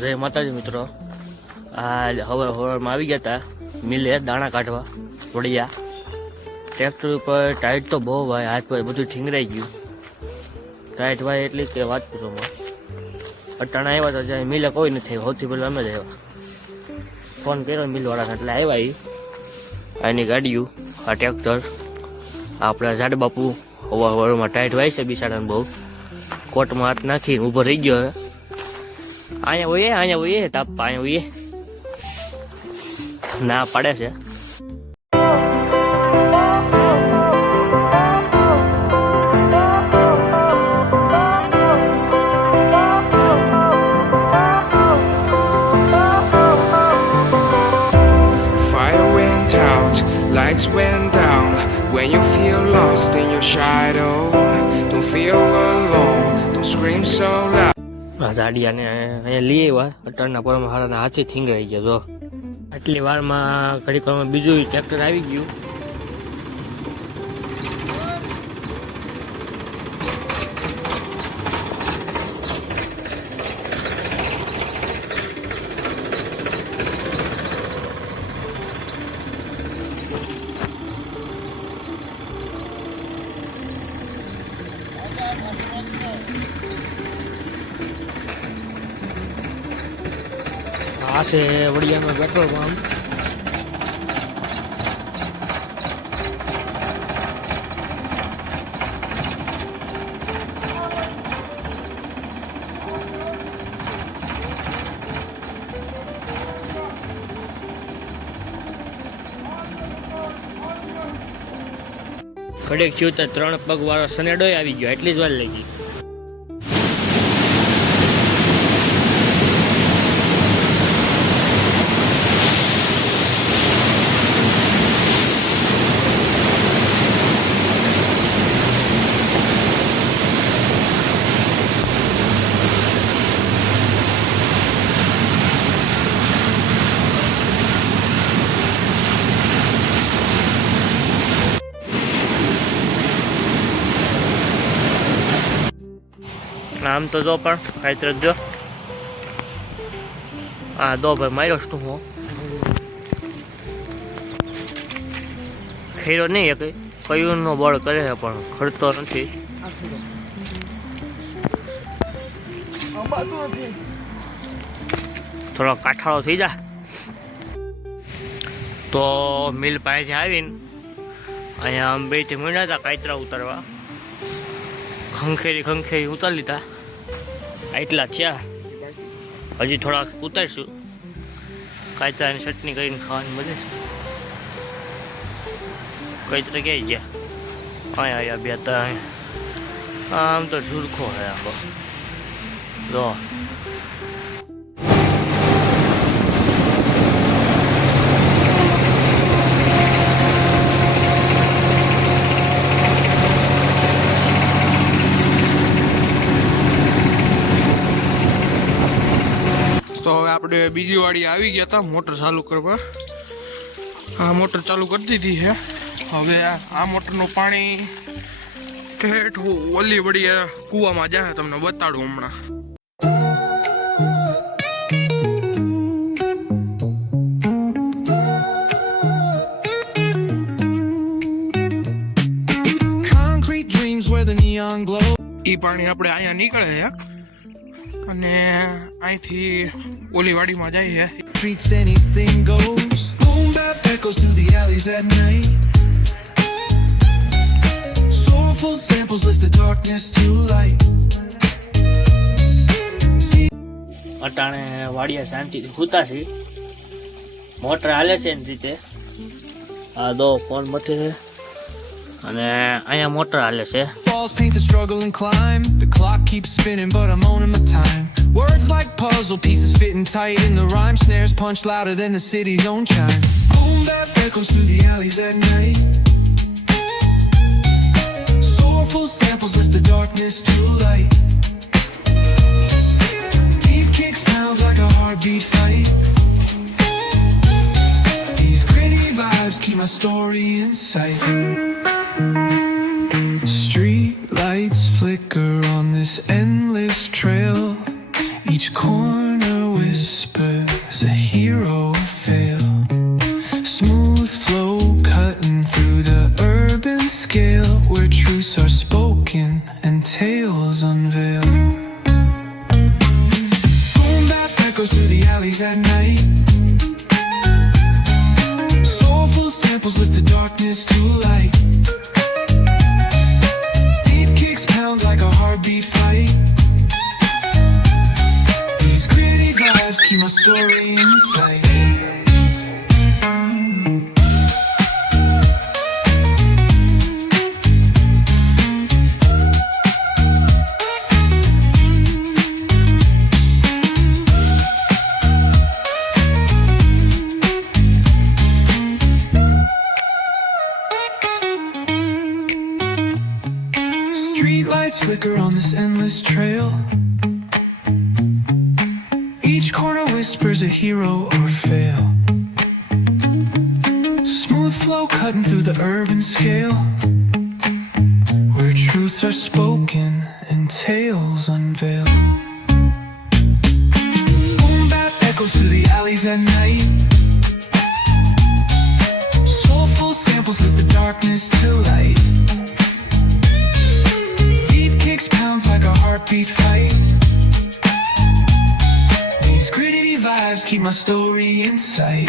જય માતાજી મિત્રો, આ હવારમાં આવી ગયા હતા મિલે દાણા કાઢવા વડિયા. ટ્રેક્ટર ઉપર ટાઈટ તો બહુ ભાઈ, હાથ પર બધું ઠીંગરાઈ ગયું. ટાઈટ ભાઈ એટલી કે વાત પૂછોમાં. અટાણા આવ્યા હતા જ્યાં મિલે કોઈ નથી, સૌથી પહેલાં અમે જ આવ્યા. ફોન કર્યો મિલવાળાને એટલે આવ્યા. એની ગાડીઓ આ ટ્રેક્ટર આપણા ઝાડ બાપુ હવામાં ટાઈટ વાય છે બિચારાને બહુ. કોટમાં હાથ નાખીને ઊભો રહી ગયો. હવે અહીંયા હોઈએ તાપા અહીંયા હોઈએ ના પાડે છે. Fire went out, lights went down. When you feel lost in your shadow, don't feel alone, don't scream so loud. ઝાડિયાને અહીંયા લઈ આવ્યા. અટાણના પરમાં હારાના હાથે થીંગરાઈ ગયા. જો આટલી વારમાં ઘડીક વારમાં બીજું ટ્રેક્ટર આવી ગયું. આ છે વડિયાનો પેટ્રોલ પંપ. ઘડીક થયું તો 3 પગ વાળો સનેડો આવી ગયો. એટલી જ વાર લાગી. આમ તો જો પણ ખાઈ જો હા દો ભાઈ માર્યો છું હું ખેરો નહીં એ કઈ કયું નો બળ કરે છે પણ ખડતો નથી. થોડો કાઠાળો થઈ જા તો મિલ પાસે આવીને અહીંયા આમ બેથી મળ્યા હતા કાતરા ઉતારવા. ખંખેરી ઉતારી લીધા. એટલા થયા, હજી થોડાક ઉતારીશું. કાચરાની ચટણી કરીને ખાવાની મજા છે. કાચરા ક્યાંય ગયા? અહીંયા બે ત્રણ. આમ તો ઝુરખો છે આખો. જો તો હવે આપણે બીજી વાડી આવી ગયા હતા મોટર ચાલુ કરવા. આ મોટર ચાલુ કરી દીધી છે. હવે આ મોટરનું પાણી ઠેઠ ઓલી વડી કૂવામાં જાય, તમને બતાડું હમણાં. ઈ પાણી આપણે અહીંયા નીકળે છે અને અહીંથી ઓલી વાડીમાં જાય છે. Streets anything goes. Boom bap echoes through the alleys at night. Soulful samples lift the darkness to light. અટાણે વાડિયા શાંતિથી સૂતા છે. મોટર હાલે છે એની રીતે. આ દો ફોન મથે છે અને અહીંયા મોટર હાલે છે. Walls paint the struggle and climb. The clock keeps spinning but I'm owning my time. Words like puzzle pieces fitting tight in the rhyme. Snares punch louder than the city's own chime. Boom bap echoes through the alleys at night. Soulful samples lift the darkness to light. Deep kicks pounds like a heartbeat fight. These gritty vibes keep my story in sight. Street lights flicker on this endless trail. Each corner with truths are spoken and tales unveiled. Boom bap echoes through the alleys at night. Soulful samples lift the darkness to light. Deep kicks pound like a heartbeat fight. These gritty vibes keep my story in sight. Streetlights flicker on this endless trail. Each corner whispers a hero or fail. Smooth flow cutting through the urban scale, where truths are spoken and tales unveiled. Boom bap echoes through the alleys at night. Soulful samples lift the darkness to light. Pounds like a heartbeat fight. These gritty vibes keep my story in sight.